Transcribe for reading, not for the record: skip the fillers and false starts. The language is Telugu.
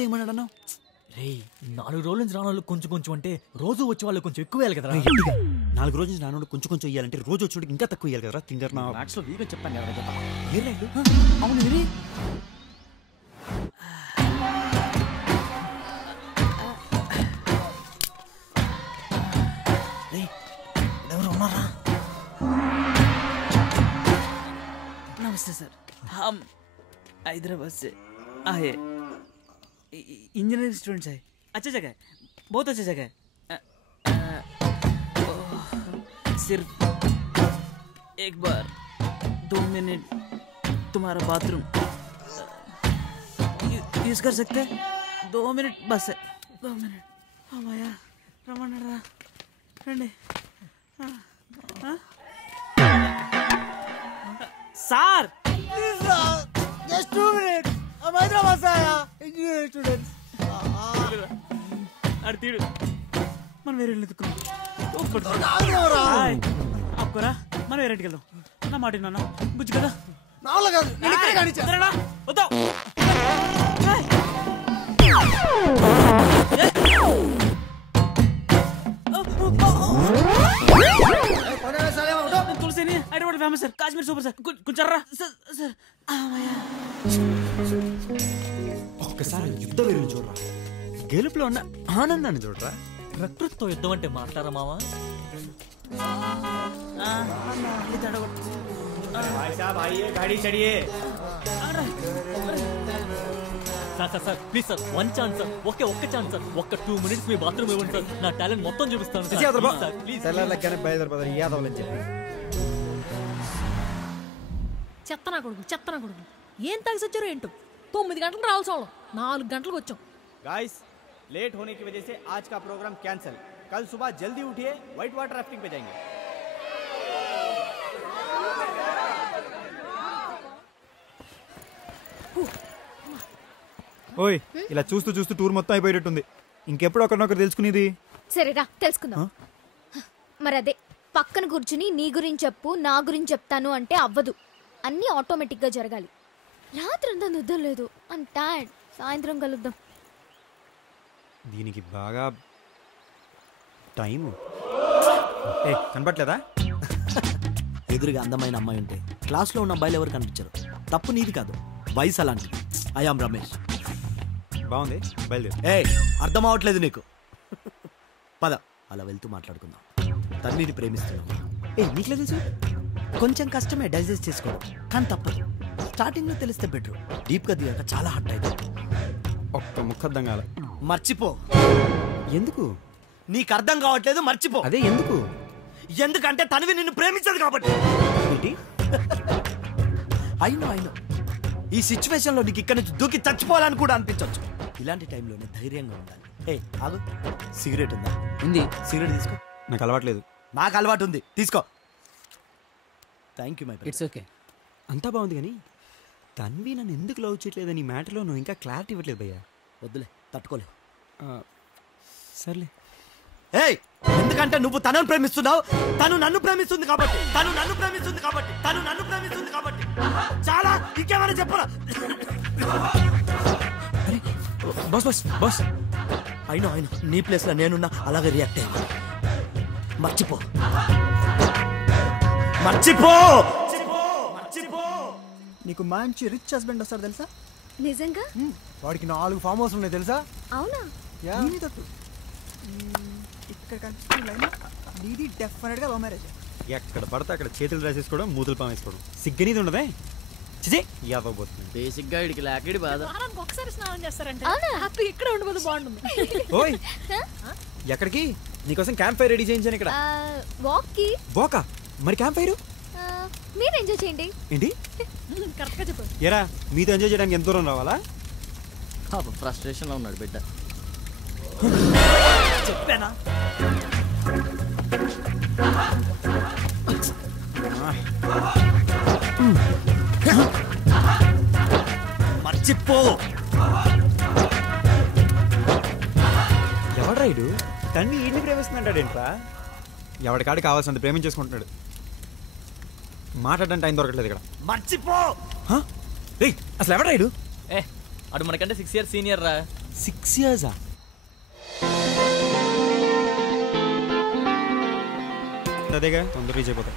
చేయమన్నాడు అన్నావు? రే 4 రోజుల నుంచి రాని వాళ్ళు కొంచెం కొంచెం అంటే రోజు వచ్చే వాళ్ళు కొంచెం ఎక్కువ వేయాలి కదా. 4 రోజుల నుంచి రానోడు కొంచెం కొంచెం ఇవ్వాలంటే రోజు వచ్చేవాడికి ఇంకా తక్కువ ఇవ్వాలి కదా. తింగర్ నా మ్యాథ్స్లో వీగా చెప్పాను కదా. ఏ రైలు? అవును ఇది. ఎవరు ఉన్నారా? नमस्ते सर, हम हैदराबाद से आए इंजीनियरिंग स्टूडेंट्स है. अच्छा जगह है, बहुत अच्छा जगह है. सिर्फ एक बार 2 मिनट तुम्हारा बाथरूम यूज कर सकते हैं? 2 मिनट बस है, 2 मिनट. अम्माया रमणरा రండి. సార్ జస్ట్ 2 మినిట్స్ हम हैदराबाद से आया इंजीनियरिंग स्टूडेंट्स. అడితీడు మనం వేరే ఎత్తుకున్నాం. ఆపుకోరా, మనం వేరే ఇంటికి వెళ్దాం. నా మాట నాన్న బుజ్జి కదా. నా వల్ల కాదు, నేను ఇక్కడే కానిచ్చా. వద్దాం. తులసిని Hyderabad famous sir, Kashmir super sir. కొంచెం రా సార్. ఒక్కసారి యుద్ధ వీరుని చూడరా, గెలుపులో ఉన్న ఆనందాన్ని చూడరా. ప్రకృతితో యుద్ధం అంటే మాట్లాడరా మావా. Sir please sir, 1 chance sir, ఒక్క ఛాన్స్ సార్, ఒక్క 2 మినిట్స్ మీ బాత్రూమ్ ఇవ్వండి సార్, నా టాలెంట్ మొత్తం చూపిస్తాను సార్. ప్లీజ్ చెత్తనా కొడుకు ఏం తాగి సచ్చారో ఏంటో. 9 గంటలకు రావాల్సి వాళ్ళం, 4 గంటలకు వచ్చాం. गाइस लेट होने की वजह से आज का प्रोग्राम कैंसिल. कल सुबह जल्दी उठिए, व्हाइट वाटर राफ्टिंग पे जाएंगे. ఓయ్ ఇలా చూస్తూ చూస్తూ టూర్ మొత్తం అయిపోయేటట్టుంది. ఇంకెప్పుడు ఒకరినొకరు తెలుసుకునేది? సరేరా తెలుసుకుందాం. మరి అదే పక్కన కూర్చుని నీ గురించి చెప్పు నా గురించి చెప్తాను అంటే అవ్వదు. అన్నీ ఆటోమేటిక్గా జరగాలి. రాత్రంతా నిద్ర లేదు, ఐమ్ టైర్డ్. సాయంత్రం కలుద్దాం. దీనికి బాగా టైము. ఏ కనపట్లేదా? ఎదురుగా అందమైన అమ్మాయి ఉంటే క్లాస్లో ఉన్న అబ్బాయిలు ఎవరు కనిపించరు. తప్పు నీది కాదు, వయసు అలాంటిది. ఐఆమ్ రమేష్. బాగుంది, బయలుదేరు. ఏ అర్థం అవట్లేదు నీకు. పద అలా వెళ్తూ మాట్లాడుకుందాం. తన్నిని ప్రేమిస్తున్నావు. ఏ నీకులే తెలుసు, కొంచెం కష్టమే డైజెస్ట్ చేసుకోవడం, కానీ తప్పదు. స్టార్టింగ్లో తెలిస్తే బెటర్, డీప్గా దిగాక చాలా హట్ అవుతుంది. ఒక్క ముక్క అర్థం కాల. మర్చిపో. ఎందుకు? నీకు అర్థం కావట్లేదు, మర్చిపో. అదే ఎందుకు? ఎందుకంటే తనవి నిన్ను ప్రేమించదు కాబట్టి. ఏంటి? అయినో ఈ సిచ్యువేషన్ లో నీకు ఇక్కడ నుంచి దూకి చచ్చిపోవాలని కూడా అనిపించవచ్చు. ఇలాంటి టైంలోనే ధైర్యంగా ఉండాలి. ఏ ఆగు, సిగరెట్ ఉందా? ఉంది. సిగరెట్ తీసుకో. నాకు అలవాట్లేదు. నాకు అలవాటు ఉంది, తీసుకో. Thank you my friend. It's okay. అంతా బాగుంది కానీ తన్వి నన్ను ఎందుకు లవ్ చేయట్లేదు నీ మ్యాటర్లో నువ్వు ఇంకా క్లారిటీ ఇవ్వట్లేదు భయ్యా. వద్దులే, తట్టుకోలేవు. సర్లే. ఏయ్ ఎందుకంటే నువ్వు తనను ప్రేమిస్తున్నావు, తను నన్ను ప్రేమిస్తుంది కాబట్టి. చాలా ఇంకేమైనా చెప్పరా? బాస్ బాస్ బాస్ అయినా నీ ప్లేస్ లో నేనున్నా అలాగే రియాక్ట్ అయ్యా. మర్చిపో. నీకు మంచి రిచ్ హస్బెండ్ వస్తాడు తెలుసా? నిజంగా? వాడికి 4 ఫామ్ హౌస్ ఉన్నాయి తెలుసా? అవునా? ఇక్కడ కనిపిస్తుంది నీది డెఫినెట్గా లవ్ మ్యారేజ్. ఎక్కడ పడితే అక్కడ చేతులు రాసేసుకోవడం, మూతులు పామేసుకోవడం. సిగ్గనీది ఉండదే? చిజే యాదవబోతుంది. బేసిక్ గా ఇడికి లాకిడి బాధ. వారానికి ఒకసారి స్నానం చేస్తారంటే అవునా? హ్యాపీ ఇక్కడ ఉండబోదు బాగుంటుంది. ఓయ్ ఎక్కడికి? నీకోసం క్యాంప్ ఫైర్ రెడీ చేయించాను ఇక్కడ. వాక్కి. వాకా? మరి క్యాంప్ ఫైర్ మీరు ఎంజాయ్ చేయండి. ఏంటి? కరెక్ట్గా చెప్పు. ఏరా మీతో ఎంజాయ్ చేయడానికి ఎంత దూరం రావాలా? ఫ్రస్ట్రేషన్ లో ఉన్నాడు బిడ్డ. చెప్పానా? మర్చిపో. ఎవడ్రా ఇడు? తన్ని ఈడిని ప్రేమిస్తున్నాడేంట్రా? ఎవడికాడికి కావాల్సినంత ప్రేమించేసుకుంటున్నాడు. మాట్లాడడానికి టైం దొరకట్లేదు ఇక్కడ. మర్చిపో. రేయ్ అసలు ఎవడ్రా ఇడు? అడు మనకంటే 6 years సీనియర్ రా. 6 years-ఆ? అదేగా తొందర రీచ్ అయిపోతాయి.